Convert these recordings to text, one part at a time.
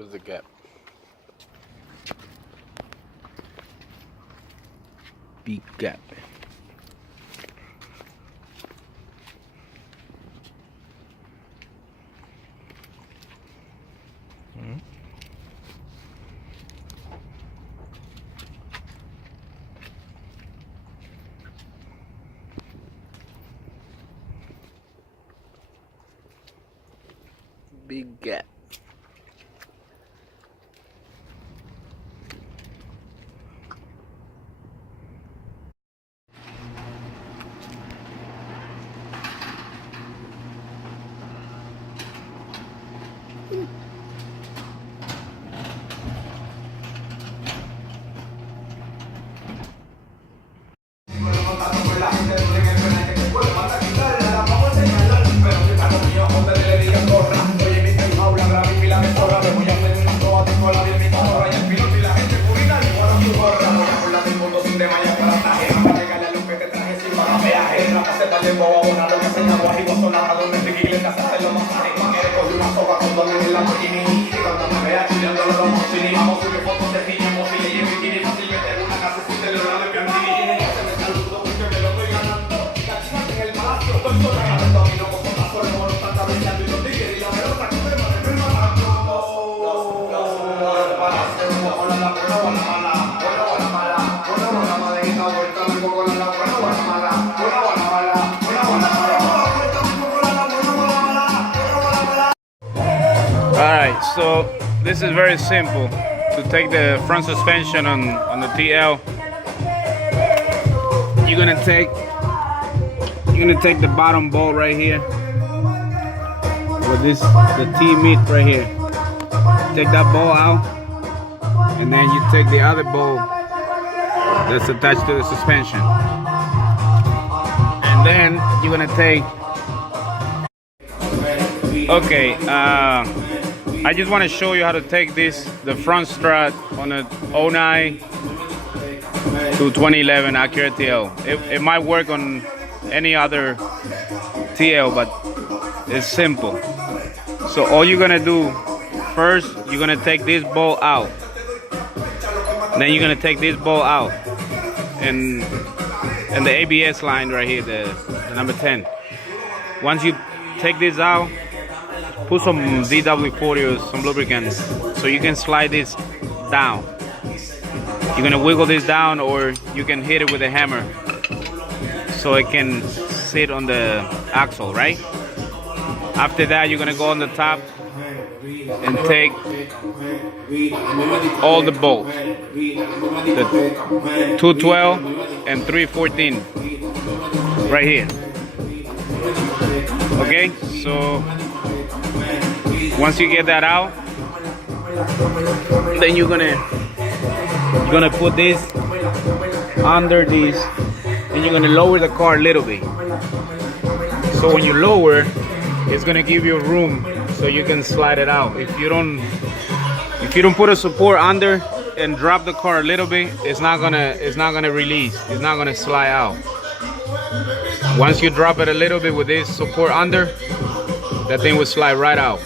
Where's the gap? Big gap. Big gap. Alright, so this is very simple. To take the front suspension on the TL, you're gonna take the bottom bolt right here with the T-meat right here. Take that bolt out, and then you take the other bolt that's attached to the suspension, and then you're gonna take. Okay, I just want to show you how to take the front strut on a 09 to 2011 Acura TL. It might work on any other TL, but it's simple. So all you're gonna do first, you're gonna take this bolt out. Then you're gonna take this bolt out, and the ABS line right here, the number 10. Once you take this out, put some DW40 or some lubricant so you can slide this down. You're gonna wiggle this down, or you can hit it with a hammer so it can sit on the axle, right? After that, you're gonna go on the top and take all the bolts, the 212 and 314 right here. Okay, so once you get that out, then you're gonna put this under this, and you're gonna lower the car a little bit. So when you lower, it's gonna give you room so you can slide it out. If you don't put a support under and drop the car a little bit, it's not gonna release. It's not gonna slide out. Once you drop it a little bit with this support under, that thing will slide right out.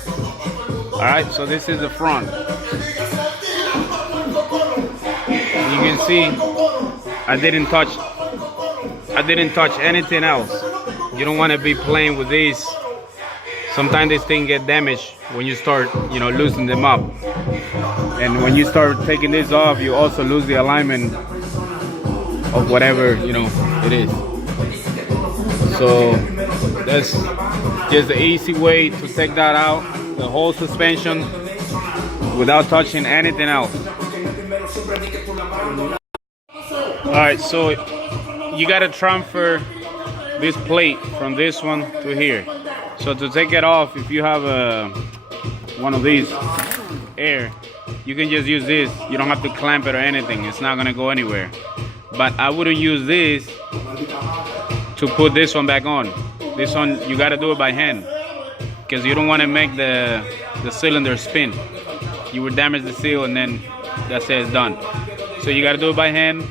Alright, so this is the front. You can see I didn't touch anything else. You don't want to be playing with these. Sometimes this thing get damaged when you start, loosening them up. And when you start taking this off, you also lose the alignment of whatever, it is. So that's just the easy way to take that out, the whole suspension, without touching anything else. Alright, so you gotta transfer this plate from this one to here. So to take it off, if you have one of these air, you can just use this. You don't have to clamp it or anything. It's not gonna go anywhere. But I wouldn't use this to put this one back on. This one, you gotta do it by hand, because you don't want to make the cylinder spin. You would damage the seal, and then that's it, it's done. So you gotta do it by hand.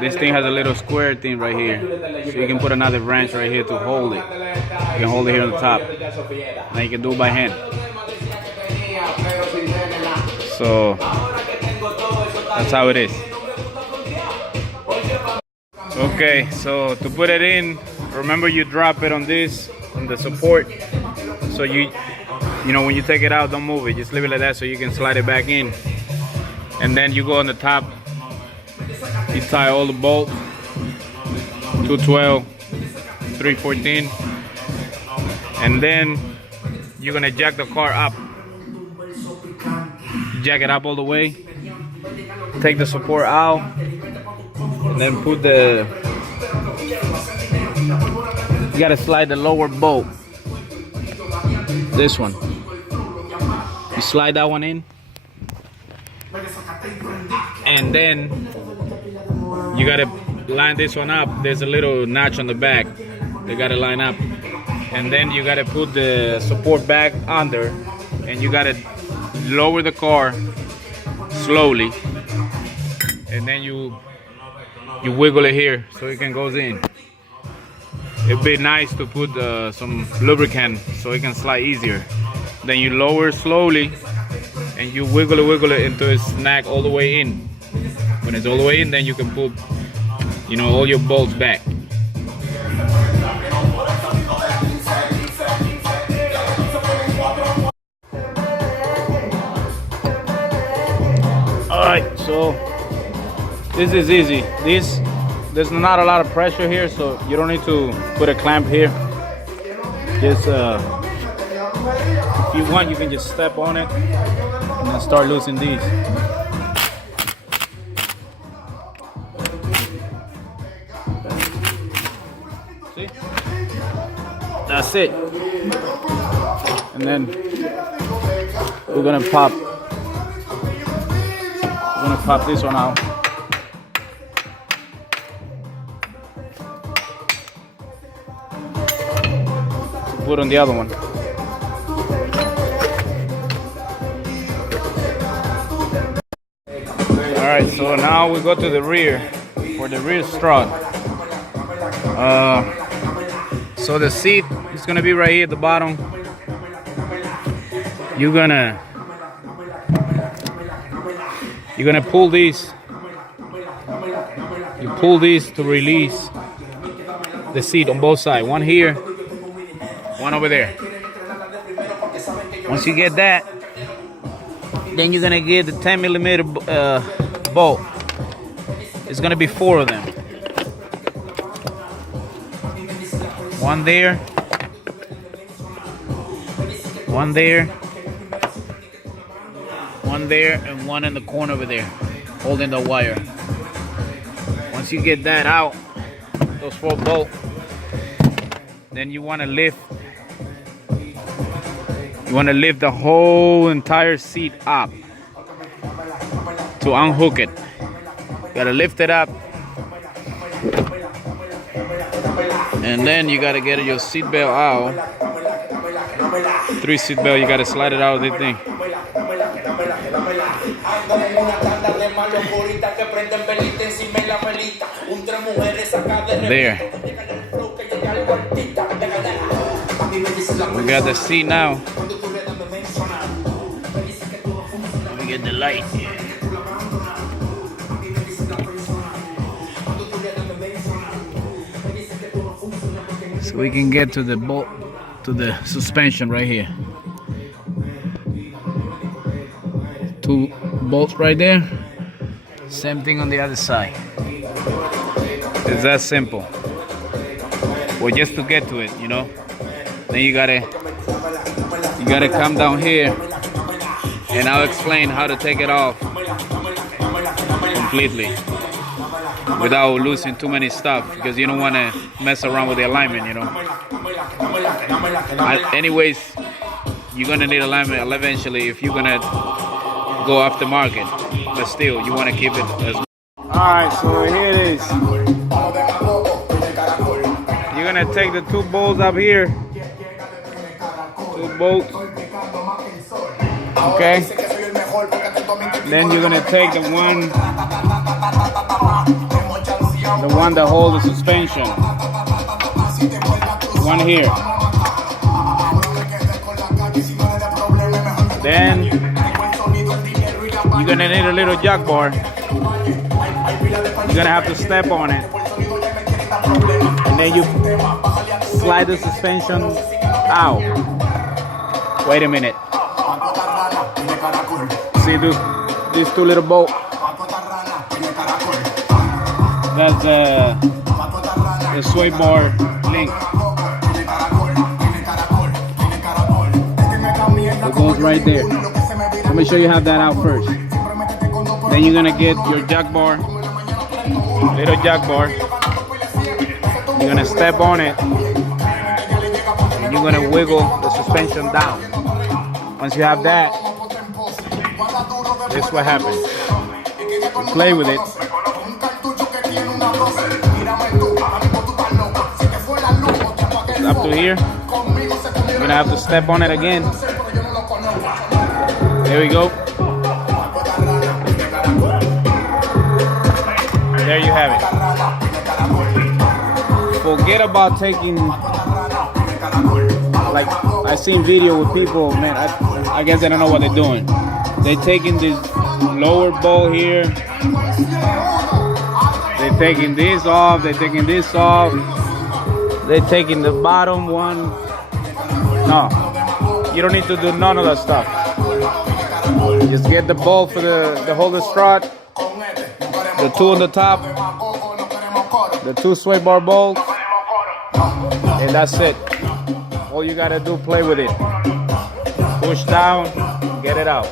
This thing has a little square thing right here, so you can put another wrench right here to hold it. You can hold it here on the top. Now you can do it by hand. So that's how it is. Okay, so to put it in, remember you drop it on this, on the support. So you know, when you take it out, don't move it. Just leave it like that so you can slide it back in. And then you go on the top. You tie all the bolts, 212, 314. And then you're gonna jack the car up. Jack it up all the way. Take the support out. And then put the, you gotta slide the lower bolt. This one. You slide that one in. And then you gotta line this one up. There's a little notch on the back. They gotta line up. And then you gotta put the support back under. And you gotta lower the car slowly. And then you wiggle it here so it can go in. It'd be nice to put some lubricant so it can slide easier. Then you lower slowly and you wiggle it until it's snag all the way in. When it's all the way in, then you can put, you know, all your bolts back. Alright, so this is easy. There's not a lot of pressure here, so you don't need to put a clamp here. Just if you want, you can just step on it and then start loosening these. See? That's it. And then we're gonna pop this one out. Put on the other one. Alright, so now we go to the rear for the rear strut. So the seat is gonna be right here at the bottom. You're gonna pull these. You pull these to release the seat on both sides. One here, one over there. Once you get that, then you're gonna get the 10mm bolt. It's gonna be 4 of them. One there, one there, one there, and one in the corner over there, holding the wire. Once you get that out, those 4 bolts, then you want to lift. You want to lift the whole entire seat up to unhook it. You gotta lift it up, and then you gotta get your seat belt out. 3 seat belt. You gotta slide it out of the thing. There. We got the seat now. Let me get the light. So we can get to the bolt, to the suspension right here. 2 bolts right there. Same thing on the other side. It's that simple. Well, just to get to it, you know. Then you gotta come down here, and I'll explain how to take it off completely without losing too many stuff, because you don't want to mess around with the alignment, you know. Anyways, you're gonna need alignment eventually if you're gonna go off the market, but still you want to keep it as. Alright, so here it is. You're gonna take the 2 bolts up here. 2 bolts. Okay. Then you're gonna take the one that holds the suspension. One here. Then gonna need a little jack bar. You're gonna have to step on it. And then you slide the suspension out. Wait a minute. See these two little bolts? That's the sway bar link. It goes right there. Let me show you how that out first. Then you're gonna get your jack bar, little jack bar. You're gonna step on it, and you're gonna wiggle the suspension down. Once you have that, this is what happens. You play with it. Up to here. You're gonna have to step on it again. There we go. There you have it. Forget about taking, like I've seen video with people, man, I guess they don't know what they're doing. They're taking this lower bolt here. They're taking this off, they're taking this off. They're taking the bottom one. No, you don't need to do none of that stuff. Just get the bolt for the holder strut, the two on the top, the two sway bar bolts, and that's it. All you gotta do, play with it. Push down, get it out.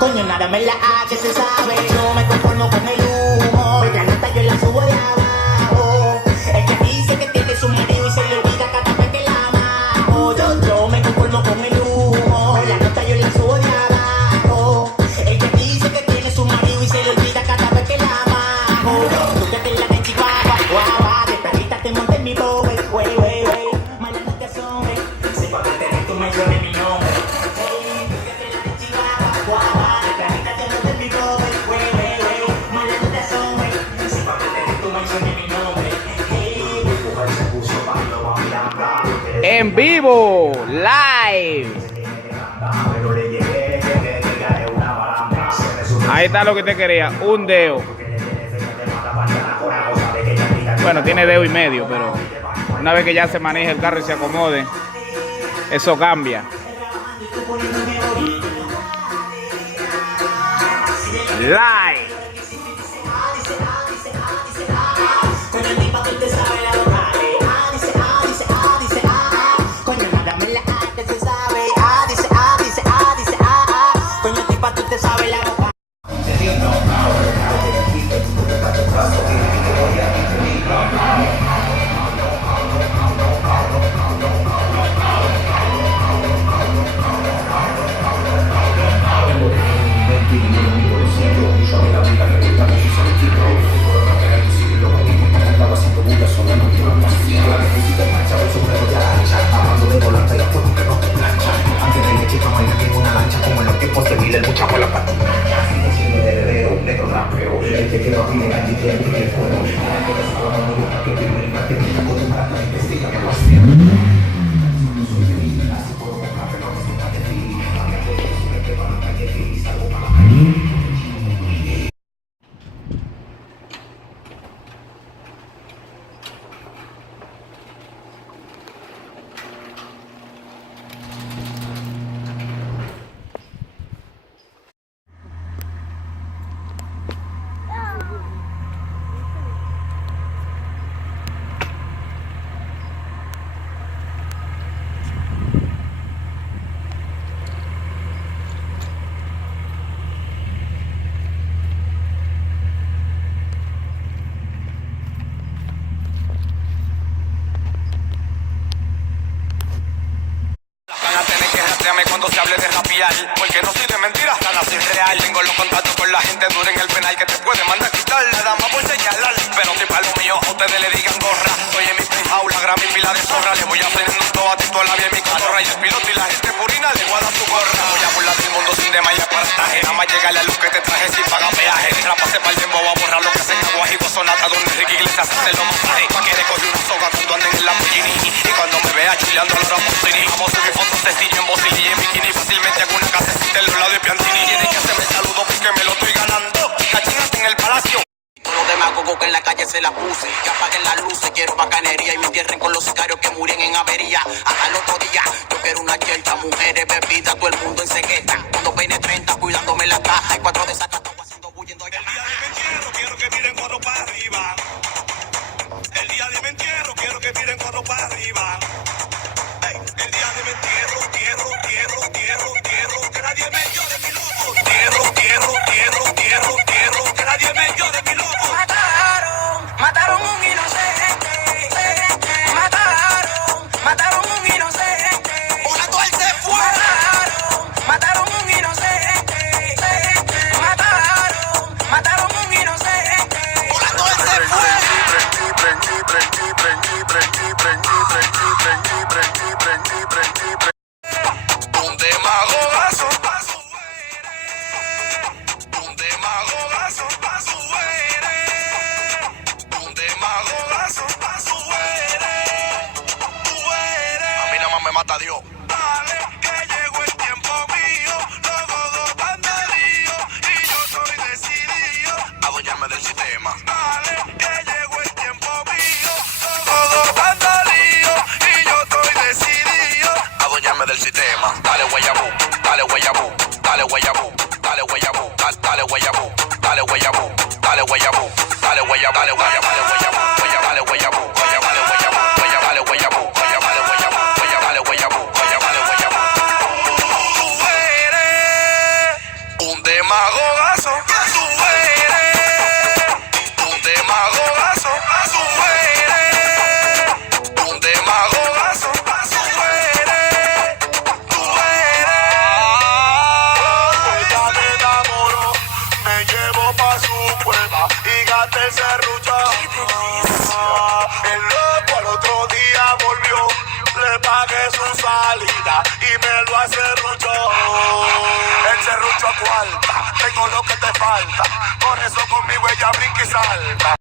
Coño, nada me la hace, se sabe. No me conformo con el humo. La nota yo la subo de abajo. El que dice que tiene su marido y se le olvida cada vez que la amajo. Yo me conformo con el humo. La nota yo la subo de abajo. El que dice que tiene su marido y se le olvida cada vez que la amajo. Tú que te la de Chihuahua, guau, de perrita te monté en mi bobe. Wey, wey, wey. Mañana te asombre. Si para tener tu mención en mi nombre. Hey, tú que te la de Chihuahua, guau. En vivo, live. Ahí está lo que te quería, un dedo. Bueno, tiene dedo y medio, pero una vez que ya se maneja el carro y se acomode, eso cambia. Live. Cuando se hable de rapiar, porque no soy de mentiras, tan así real. Tengo los contactos con la gente dura en el penal que te puede mandar quitar. Le damos por señalar, pero si para lo mío a ustedes le digan gorra. Soy en mi penthouse, la gran pila de zorra. Le voy a hacer en todo a ti, toda la vida en mi cotorra. Y el piloto y la gente purina le voy a dar su gorra. Voy a burlar del mundo sin demás para estaje. Nada más llegarle a luz que te traje sin pagar peaje. Trapase para el tiempo, voy a borrar lo que se cagó y sonata donde Ricky Iglesias hace los masajes. Pa' que le coge una soga cuando anden en la Lamborghini. Y cuando me vea chuleando a los Ramosini, vamos a subir fotos sencillo en bocini y en bikini. Fácilmente hago una casecita en los lados y piano. entierren con los sicarios que murieron en avería. Hasta el otro día, yo quiero una chelcha, mujeres, bebidas, todo el mundo en cegueta. Cuando peine 30, cuidándome la caja, y 4 desatados haciendo huyendo. El día de mi entierro, quiero que miren cuatro para arriba. El día de mi entierro, quiero que miren cuatro para arriba. Ey, el día de mi entierro, que nadie me llore mi loco. Que nadie me llore mi loco. Mataron un inocente. Mataron un inocente. Volando él se fue. Mataron un inocente. Mataron un inocente. Volando él se fue. Un demagogazo pa' su un demagogazo pa' su un demagogazo pa' su a mí nada más me mata Dios. Dale, que llegó el tiempo mío, luego dos banderíos y yo soy decidido a adueñarme del sistema. Dale, que llegó el tiempo mío, luego dos banderíos y yo estoy decidido a adueñarme del sistema. Dale guayabú, dale guayabú, dale guayabú, dale guayabú, dale guayabú, dale guayabú, dale guayabú, dale guayabú, dale guayabú, dale guayabú, dale guayabú, dale guayabú, dale guayabú, dale guayabú, dale guayabú. Tú eres un demagogazo, tú eres un demagogazo, tú eres un demagogazo, tú eres. Ella me enamoró, me llevó pa' su cueva y gasté el serrucho. El loco al otro día volvió, le pagué su salida y me lo acerruchó. El serrucho cuarta, tengo lo que te falta, por eso conmigo ella brinca y salta.